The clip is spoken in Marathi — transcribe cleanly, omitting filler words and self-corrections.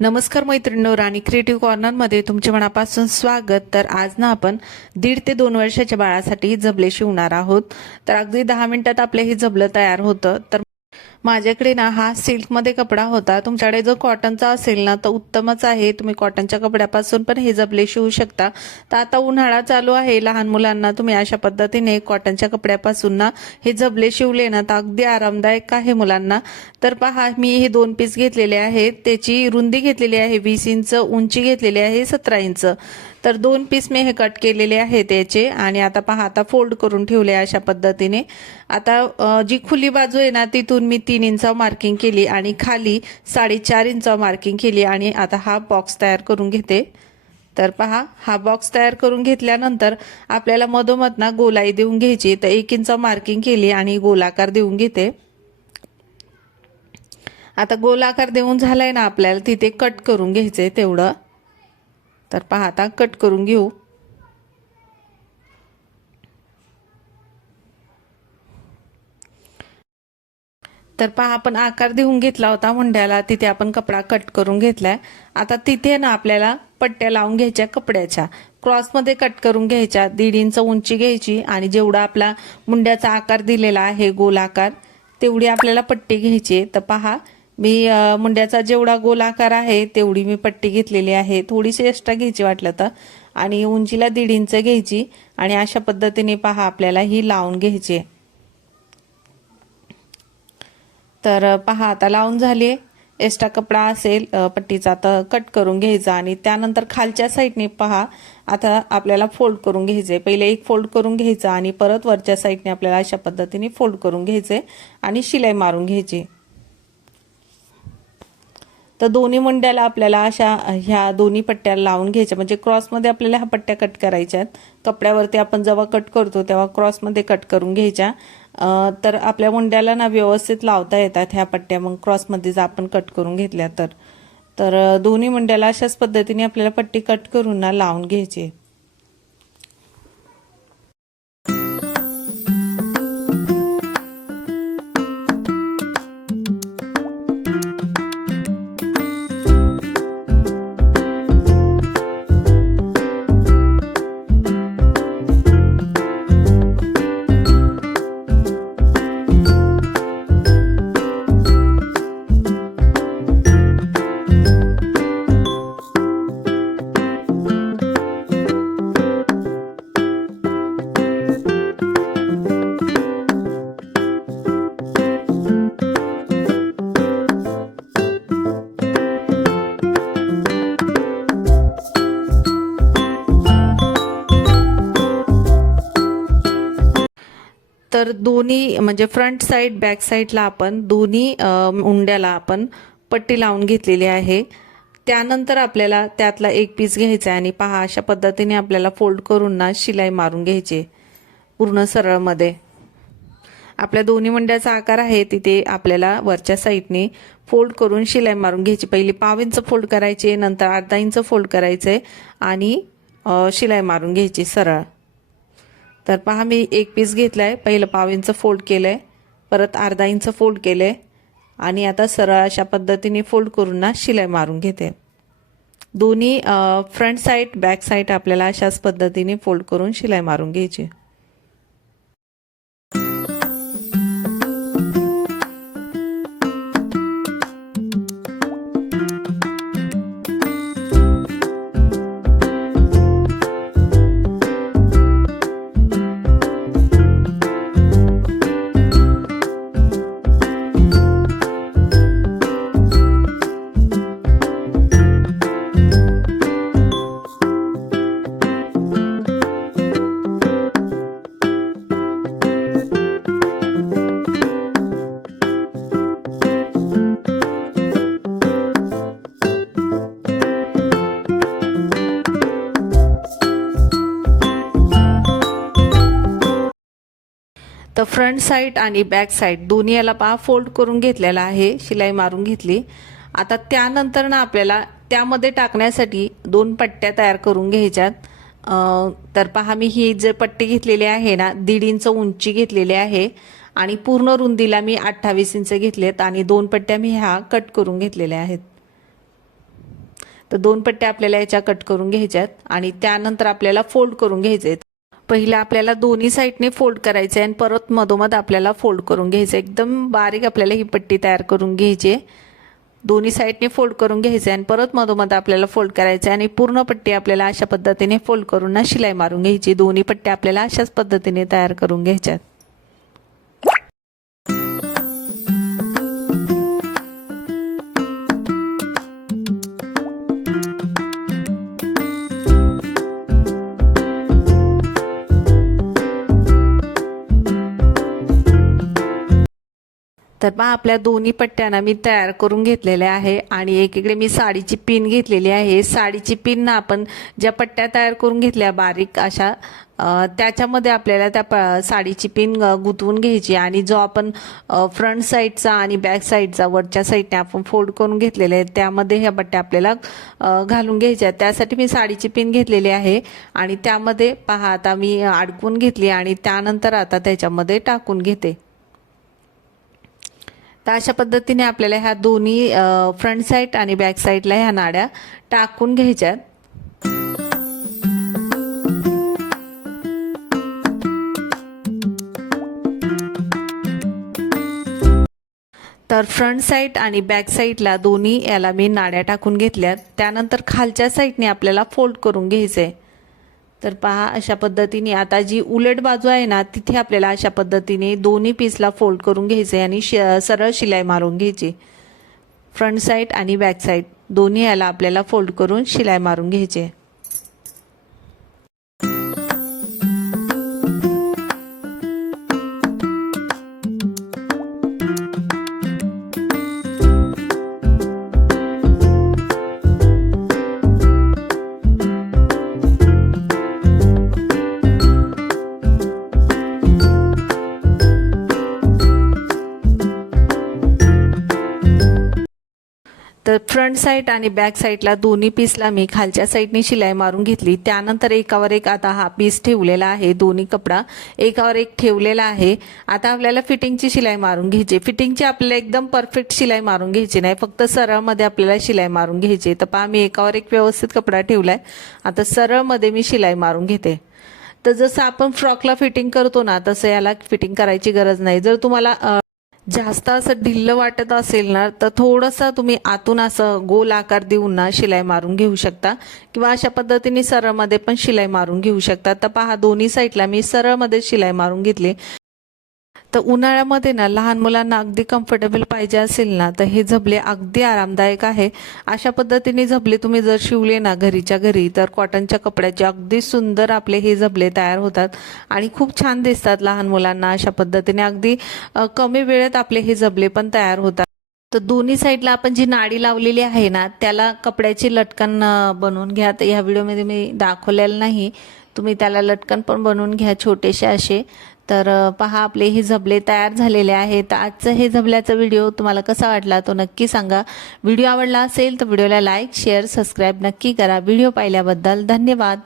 नमस्कार मैत्रिणींनो, राणी क्रिएटिव्ह कॉर्नरमध्ये तुमचे मनापासून स्वागत। तर आज ना आपण 1.5 ते 2 वर्षाच्या बाळासाठी जबले शिवणार आहोत। तर अगदी 10 मिनिटात आपले हे जबलं तयार होतं। तर माझ्याकडे ना हा सिल्कमध्ये कपडा होता। तुमच्याकडे जर कॉटनचा असेल ना तर उत्तमच आहे, तुम्ही कॉटनच्या कपड्यापासून पण हे जबले शिवू शकता। तर आता उन्हाळा चालू आहे, लहान मुलांना तुम्ही अशा पद्धतीने कॉटनच्या कपड्यापासून ना हे जबले शिवले ना तर अगदी आरामदायक आहे मुलांना। तर पहा, मी हे 2 पीस घेतलेले आहेत, त्याची रुंदी घेतलेली आहे 20 इंच, उंची घेतलेली आहे 17 इंच। तर 2 पीस मी हे कट केलेले आहेत याचे। आणि आता पहा, आता फोल्ड करून ठेवले अशा पद्धतीने। आता जी खुली बाजू आहे ना तिथून मी 3 इंच मार्किंग केली आणि खाली 4.5 इंच मार्किंग केली। आणि आता हा बॉक्स तयार करून घेते। तर पहा, हा बॉक्स तयार करून घेतल्यानंतर आपल्याला मधोमध ना गोलाई देऊन घ्यायची। तर 1 इंच मार्किंग केली आणि गोलाकार देऊन घेते। आता गोलाकार देऊन झालाय ना आपल्याला, तिथे कट करून घ्यायचंय तेवढं। तर पहा, आता कट करून घेऊ। तर पहा, आपण आकार देऊन घेतला होता मुंड्याला, तिथे आपण कपडा कट करून घेतलाय। आता तिथे ना आपल्याला पट्ट्या लावून घ्यायच्या कपड्याच्या, क्रॉसमध्ये कट करून घ्यायच्या। 1.5 इंच उंची घ्यायची आणि जेवढा आपला मुंड्याचा आकार दिलेला आहे गोलाकार, तेवढी आपल्याला पट्टी घ्यायची। तर पहा, मी मुंड्याचा जेवढा गोलाकार आहे तेवढी मी पट्टी घेतलेली आहे। थोडीशी एक्स्ट्रा घ्यायची वाटलं तर, आणि उंचीला 1.5 इंच घ्यायची। आणि अशा पद्धतीने पहा आपल्याला ही लावून घ्यायची। तर पहा, आता लावून झाली। एक्स्ट्रा कपडा असेल पट्टीचा तर कट करून घ्यायचा। आणि त्यानंतर खालच्या साईडने पहा, आता आपल्याला फोल्ड करून घ्यायचे। पहिले एक फोल्ड करून घ्यायचा आणि परत वरच्या साईडने आपल्याला अशा पद्धतीने फोल्ड करून घ्यायचे आणि शिलाई मारून घ्यायची। तर दोन्ही मुंड्याला आपल्याला अशा ह्या दोन्ही पट्ट्या लावून घ्यायच्या, म्हणजे क्रॉसमध्ये आपल्याला ह्या पट्ट्या कट करायच्या आहेत। कपड्यावरती आपण जेव्हा कट करतो तेव्हा क्रॉसमध्ये कट करून घ्यायच्या। तर आपल्या मुंड्याला ना व्यवस्थित लावता येतात ह्या पट्ट्या, मग क्रॉसमध्ये जर आपण कट करून घेतल्या तर दोन्ही मुंड्याला अशाच पद्धतीने आपल्याला पट्टी कट करून ना लावून घ्यायची। तर दोन्ही म्हणजे फ्रंट साइड बॅक साइडला आपण दोन्ही मुंड्याला आपण पट्टी लावून घेतलेली आहे। त्यानंतर आपल्याला त्यातला एक पीस घ्यायचा आहे आणि पहा, अशा पद्धतीने आपल्याला फोल्ड करून ना शिलाई मारून घ्यायची पूर्ण सरळमध्ये। आपल्या दोन्ही मुंड्याचा आकार आहे तिथे आपल्याला वरच्या साईडने फोल्ड करून शिलाई मारून घ्यायची। पहिली 1/2 इंच फोल्ड करायचे, नंतर अर्धा इंच फोल्ड करायचे आणि शिलाई मारून घ्यायची सरळ। तर पहा, मी एक पीस घेतलाय, पहिलं 1/2 इंच फोल्ड केलंय, परत अर्धा इंच फोल्ड केलंय आणि आता सरळ अशा पद्धतीने फोल्ड करून ना शिलाई मारून घेते। दोन्ही फ्रंट साइड बॅक साइड आपल्याला अशाच पद्धतीने फोल्ड करून शिलाई मारून घ्यायची। तर फ्रंट साइड आणि बॅक साइड दोन्ही याला पहा फोल्ड करून घेतलेला आहे, शिलाई मारून घेतली। आता त्यानंतर ना आपल्याला त्यामध्ये टाकण्यासाठी 2 पट्ट्या तयार करून घ्यायच्यात। तर पहा, मी ही जे पट्टी घेतलेली आहे ना 1.5 इंच उंची घेतलेली आहे आणि पूर्ण रुंदीला मी 28 इंच घेतलेत आणि 2 पट्ट्या मी ह्या कट करून घेतलेल्या आहेत। तर 2 पट्ट्या आपल्याला याच्या कट करून घ्यायच्यात आणि त्यानंतर आपल्याला फोल्ड करून घ्यायचे आहेत. पहिला आपल्याला दोन्ही साईडने फोल्ड करायचे आणि परत मधोमध आपल्याला फोल्ड करून घ्यायचं. एकदम बारीक आपल्याला ही पट्टी तयार करून घ्यायची. दोन्ही साईडने फोल्ड करून घ्यायचे आणि परत मधोमध आपल्याला फोल्ड करायचे आणि पूर्ण पट्टी आपल्याला अशा पद्धतीने फोल्ड करून ना शिलाई मारून घ्यायची. दोन्ही पट्ट्या आपल्याला अशाच पद्धतीने तयार करून घ्यायच्यात. तर पहा आपल्या दोन्ही पट्ट्यांना मी तयार करून घेतलेल्या आहे आणि एकीकडे मी साडीची पिन घेतलेली आहे. साडीची पिन ना आपण ज्या पट्ट्या तयार करून घेतल्या बारीक अशा त्याच्यामध्ये आपल्याला त्या साडीची पिन गुंतवून घ्यायची आणि जो आपण फ्रंट साईडचा आणि बॅक साईडचा वरच्या साईडने आपण फोल्ड करून घेतलेले आहेत त्यामध्ये ह्या पट्ट्या आपल्याला घालून घ्यायच्या. त्यासाठी मी साडीची पिन घेतलेली आहे आणि त्यामध्ये पहा आता मी अडकवून घेतली आणि त्यानंतर आता त्याच्यामध्ये टाकून घेते. तर अशा पद्धतीने आपल्याला ह्या दोन्ही फ्रंट साईड आणि बॅक साईडला ह्या नाड्या टाकून घ्यायच्यात. तर फ्रंट साईड आणि बॅक साईडला दोन्ही याला मी नाड्या टाकून घेतल्यात. त्यानंतर खालच्या साईडने आपल्याला फोल्ड करून घ्यायचंय. तर पहा अशा पद्धतीने आता जी उलट बाजू आहे ना तिथे आपल्याला अशा पद्धतीने दोन्ही पीसला फोल्ड करून घ्यायचे आणि सरळ शिलाई मारून घ्यायची. फ्रंट साईड आणि बॅक साईड दोन्ही याला आपल्याला फोल्ड करून शिलाई मारून घ्यायची. तर फ्रंट साईड आणि बॅक साईडला दोन्ही पीसला मी खालच्या साईडने शिलाई मारून घेतली. त्यानंतर एकावर एक आता हा पीस ठेवलेला आहे. दोन्ही कपडा एकावर एक ठेवलेला आहे. आता आपल्याला फिटिंगची शिलाई मारून घ्यायची. फिटिंगची आपल्याला एकदम परफेक्ट शिलाई मारून घ्यायची नाही, फक्त सरळमध्ये आपल्याला शिलाई मारून घ्यायची. तर पहा मी एकावर एक व्यवस्थित कपडा ठेवलाय. आता सरळमध्ये मी शिलाई मारून घेते. तर जसं आपण फ्रॉकला फिटिंग करतो ना तसं याला फिटिंग करायची गरज नाही. जर तुम्हाला जास्त असं ढिल्लं वाटत असेल ना तर थोडंसं तुम्ही आतून असं गोल आकार देऊन ना शिलाई मारून घेऊ शकता किंवा अशा पद्धतीने सरळमध्ये पण शिलाई मारून घेऊ शकता. तर पहा दोन्ही साईडला मी सरळमध्ये शिलाई मारून घेतली. तर उन्हाळ्यामध्ये ना लहान मुलांना अगदी कम्फर्टेबल पाहिजे असेल ना तर हे झबले अगदी आरामदायक आहे. अशा पद्धतीने झबले तुम्ही जर शिवले ना घरीच्या घरी तर कॉटनच्या कपड्याचे अगदी सुंदर आपले हे झबले तयार होतात आणि खूप छान दिसतात लहान मुलांना. अशा पद्धतीने अगदी कमी वेळेत आपले हे झबले पण तयार होतात. तर दोन्ही साईडला आपण जी नाडी लावलेली आहे ना त्याला कपड्याची लटकन बनवून घ्या. तर ह्या व्हिडिओमध्ये मी दाखवलेलं नाही, तुम्ही त्याला लटकन पण बनवून घ्या छोटेसे असे. तर पहा आपले हे झबले तयार झालेले आहेत. आजचं हे झबल्याचा व्हिडिओ तुम्हाला कसा वाटला तो नक्की सांगा. व्हिडिओ आवडला असेल तर व्हिडिओला लाईक शेअर सबस्क्राईब नक्की करा. व्हिडिओ पाहिल्याबद्दल धन्यवाद.